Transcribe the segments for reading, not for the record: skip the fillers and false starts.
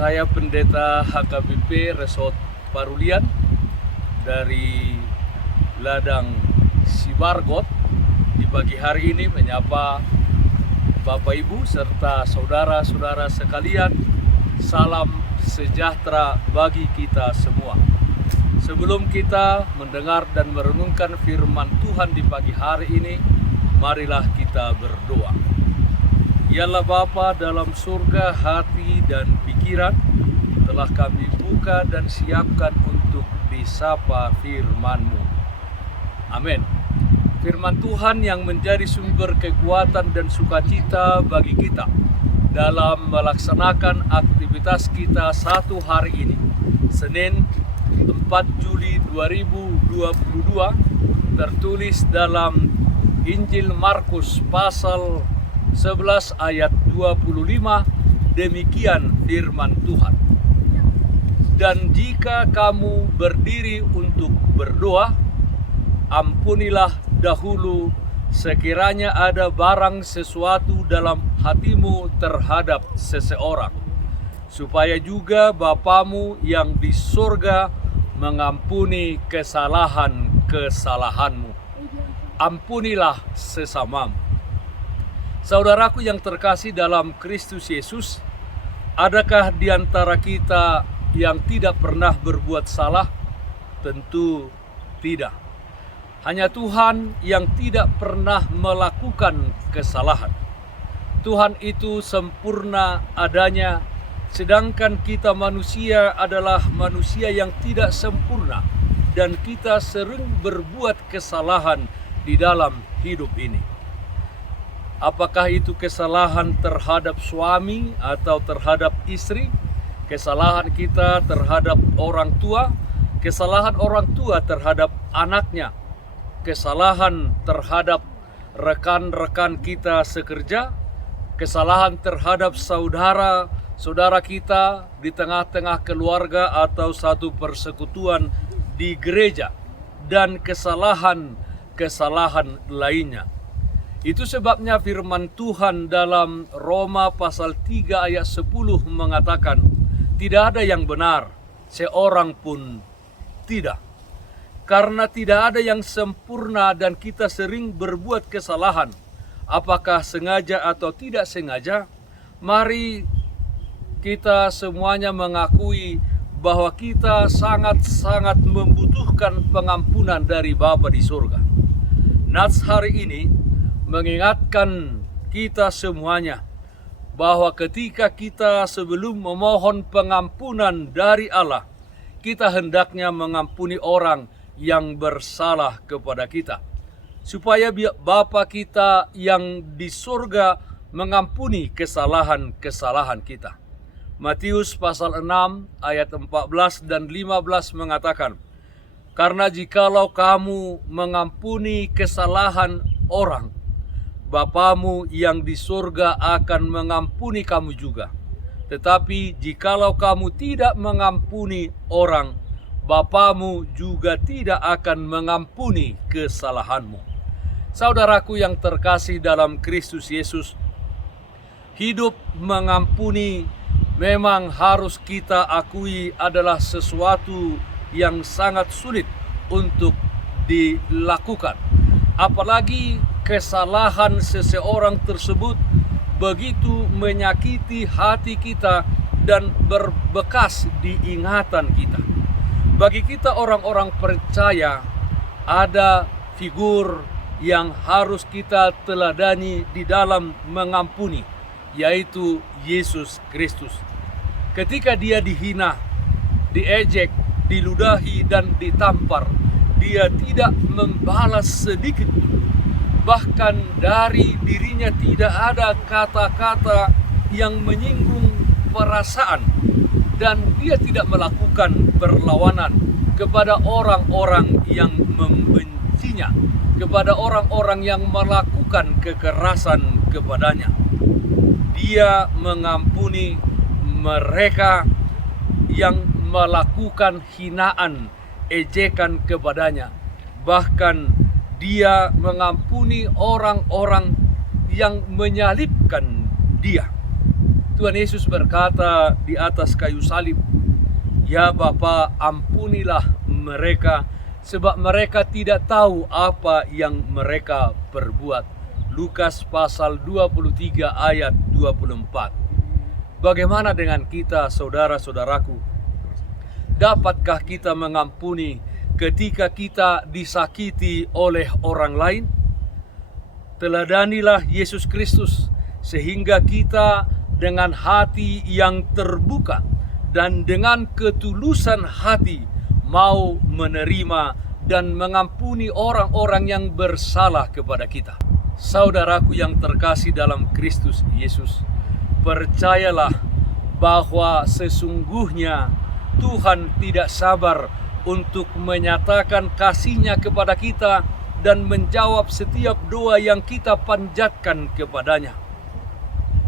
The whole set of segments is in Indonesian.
Saya Pendeta HKBP Resort Parulian dari Ladang Sibargot di pagi hari ini menyapa Bapak Ibu serta saudara-saudara sekalian. Salam sejahtera bagi kita semua. Sebelum kita mendengar dan merenungkan firman Tuhan di pagi hari ini, marilah kita berdoa. Ya Allah Bapa dalam surga, hati dan pikiran telah kami buka dan siapkan untuk disapa firman-Mu. Amin. Firman Tuhan yang menjadi sumber kekuatan dan sukacita bagi kita dalam melaksanakan aktivitas kita satu hari ini, Senin 4 Juli 2022, tertulis dalam Injil Markus pasal 11 ayat 25, demikian firman Tuhan. Dan jika kamu berdiri untuk berdoa, ampunilah dahulu sekiranya ada barang sesuatu dalam hatimu terhadap seseorang, supaya juga Bapamu yang di surga mengampuni kesalahan-kesalahanmu. Ampunilah sesamamu. Saudaraku yang terkasih dalam Kristus Yesus, adakah di antara kita yang tidak pernah berbuat salah? Tentu tidak. Hanya Tuhan yang tidak pernah melakukan kesalahan. Tuhan itu sempurna adanya, sedangkan kita manusia adalah manusia yang tidak sempurna, dan kita sering berbuat kesalahan di dalam hidup ini. Apakah itu kesalahan terhadap suami atau terhadap istri, kesalahan kita terhadap orang tua, kesalahan orang tua terhadap anaknya, kesalahan terhadap rekan-rekan kita sekerja, kesalahan terhadap saudara-saudara kita di tengah-tengah keluarga atau satu persekutuan di gereja, dan kesalahan-kesalahan lainnya. Itu sebabnya firman Tuhan dalam Roma pasal 3 ayat 10 mengatakan, tidak ada yang benar, seorang pun tidak. Karena tidak ada yang sempurna dan kita sering berbuat kesalahan, apakah sengaja atau tidak sengaja, mari kita semuanya mengakui bahwa kita sangat-sangat membutuhkan pengampunan dari Bapa di surga. Nats hari ini mengingatkan kita semuanya bahwa ketika kita sebelum memohon pengampunan dari Allah, kita hendaknya mengampuni orang yang bersalah kepada kita, supaya Bapa kita yang di surga mengampuni kesalahan-kesalahan kita. Matius pasal 6 ayat 14 dan 15 mengatakan, karena jikalau kamu mengampuni kesalahan orang, Bapamu yang di surga akan mengampuni kamu juga. Tetapi jikalau kamu tidak mengampuni orang, Bapamu juga tidak akan mengampuni kesalahanmu. Saudaraku yang terkasih dalam Kristus Yesus, hidup mengampuni memang harus kita akui adalah sesuatu yang sangat sulit untuk dilakukan. Apalagi kesalahan seseorang tersebut begitu menyakiti hati kita dan berbekas di ingatan kita. Bagi kita orang-orang percaya, ada figur yang harus kita teladani di dalam mengampuni, yaitu Yesus Kristus. Ketika dia dihina, diejek, diludahi dan ditampar, dia tidak membalas sedikit pun. Bahkan dari dirinya tidak ada kata-kata yang menyinggung perasaan, dan dia tidak melakukan perlawanan kepada orang-orang yang membencinya, kepada orang-orang yang melakukan kekerasan kepadanya. Dia mengampuni mereka yang melakukan hinaan, ejekan kepadanya. Bahkan dia mengampuni orang-orang yang menyalibkan dia. Tuhan Yesus berkata di atas kayu salib, "Ya Bapa, ampunilah mereka, sebab mereka tidak tahu apa yang mereka perbuat." Lukas pasal 23 ayat 24. Bagaimana dengan kita, saudara-saudaraku? Dapatkah kita mengampuni ketika kita disakiti oleh orang lain? Teladanilah Yesus Kristus sehingga kita dengan hati yang terbuka dan dengan ketulusan hati mau menerima dan mengampuni orang-orang yang bersalah kepada kita. Saudaraku yang terkasih dalam Kristus Yesus, percayalah bahwa sesungguhnya Tuhan tidak sabar untuk menyatakan kasih-Nya kepada kita dan menjawab setiap doa yang kita panjatkan kepadanya.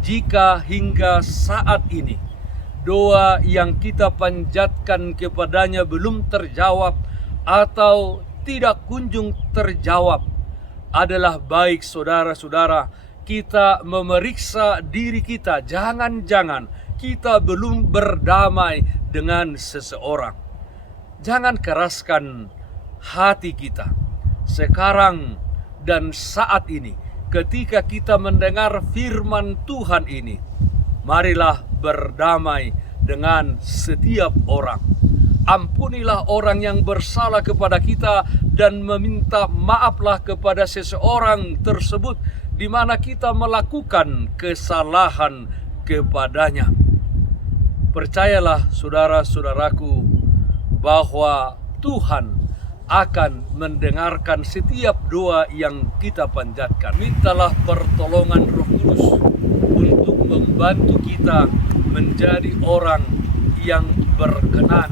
Jika hingga saat ini doa yang kita panjatkan kepadanya belum terjawab atau tidak kunjung terjawab, adalah baik saudara-saudara kita memeriksa diri kita. Jangan-jangan kita belum berdamai dengan seseorang. Jangan keraskan hati kita sekarang dan saat ini ketika kita mendengar firman Tuhan ini. Marilah berdamai dengan setiap orang. Ampunilah orang yang bersalah kepada kita dan meminta maaflah kepada seseorang tersebut di mana kita melakukan kesalahan kepadanya. Percayalah saudara-saudaraku bahwa Tuhan akan mendengarkan setiap doa yang kita panjatkan. Mintalah pertolongan Roh Kudus untuk membantu kita menjadi orang yang berkenan,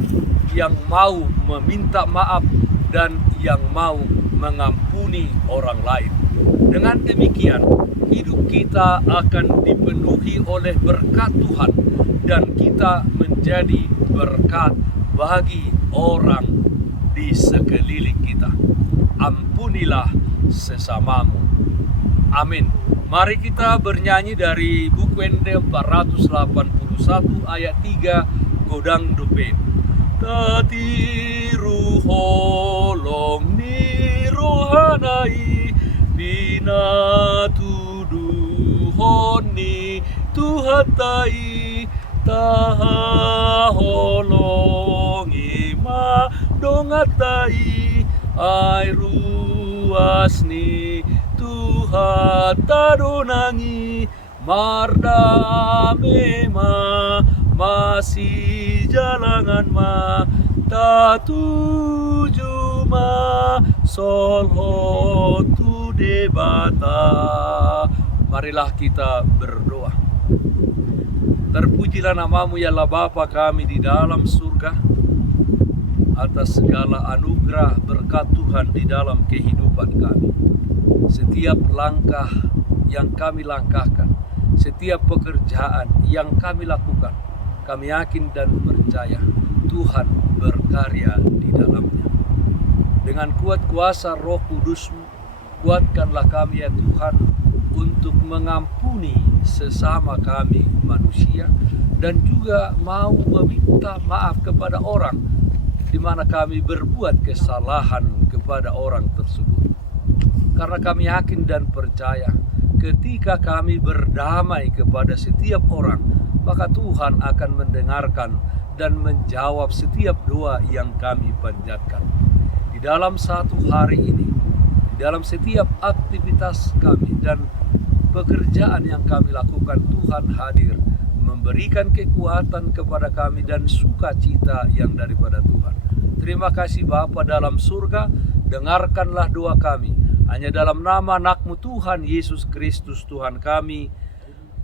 yang mau meminta maaf dan yang mau mengampuni orang lain. Dengan demikian, hidup kita akan dipenuhi oleh berkat Tuhan dan kita menjadi berkat bagi orang di sekeliling kita. Ampunilah sesamamu. Amin. Mari kita bernyanyi dari buku Ende 481 ayat 3 Godang Dupe. Tatiru holong ni rohanai bina tuduhoni tuhatai taha holongi ma dongatai ai ruasni Tuhan tadonangi mardame ma masih jalangan ma tatuju ma solho tu debata. Marilah kita berdoa. Terpujilah namamu ya Allah Bapa kami di dalam surga, atas segala anugerah berkat Tuhan di dalam kehidupan kami. Setiap langkah yang kami langkahkan, setiap pekerjaan yang kami lakukan, kami yakin dan percaya Tuhan berkarya di dalamnya. Dengan kuat kuasa Roh Kudus-Mu, kuatkanlah kami ya Tuhan untuk mengampuni sesama kami manusia dan juga mau meminta maaf kepada orang di mana kami berbuat kesalahan kepada orang tersebut. Karena kami yakin dan percaya ketika kami berdamai kepada setiap orang, maka Tuhan akan mendengarkan dan menjawab setiap doa yang kami panjatkan. Di dalam satu hari ini, di dalam setiap aktivitas kami dan pekerjaan yang kami lakukan, Tuhan hadir memberikan kekuatan kepada kami dan sukacita yang daripada Tuhan. Terima kasih Bapa dalam surga, dengarkanlah doa kami. Hanya dalam nama anak-Mu Tuhan Yesus Kristus Tuhan kami.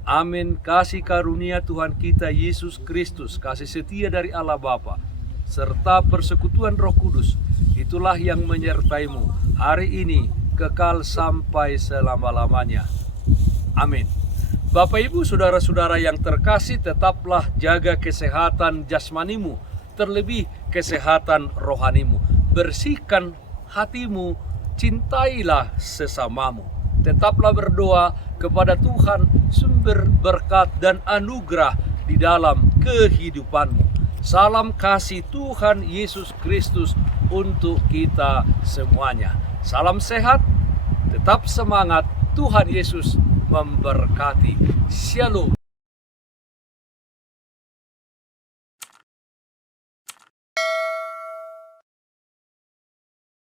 Amin. Kasih karunia Tuhan kita Yesus Kristus, kasih setia dari Allah Bapa, serta persekutuan Roh Kudus, itulah yang menyertai-Mu hari ini kekal sampai selama-lamanya. Amin. Bapak Ibu saudara-saudara yang terkasih, tetaplah jaga kesehatan jasmanimu, terlebih kesehatan rohanimu. Bersihkan hatimu, cintailah sesamamu. Tetaplah berdoa kepada Tuhan sumber berkat dan anugerah di dalam kehidupanmu. Salam kasih Tuhan Yesus Kristus untuk kita semuanya. Salam sehat, tetap semangat, Tuhan Yesus memberkati. Shalom.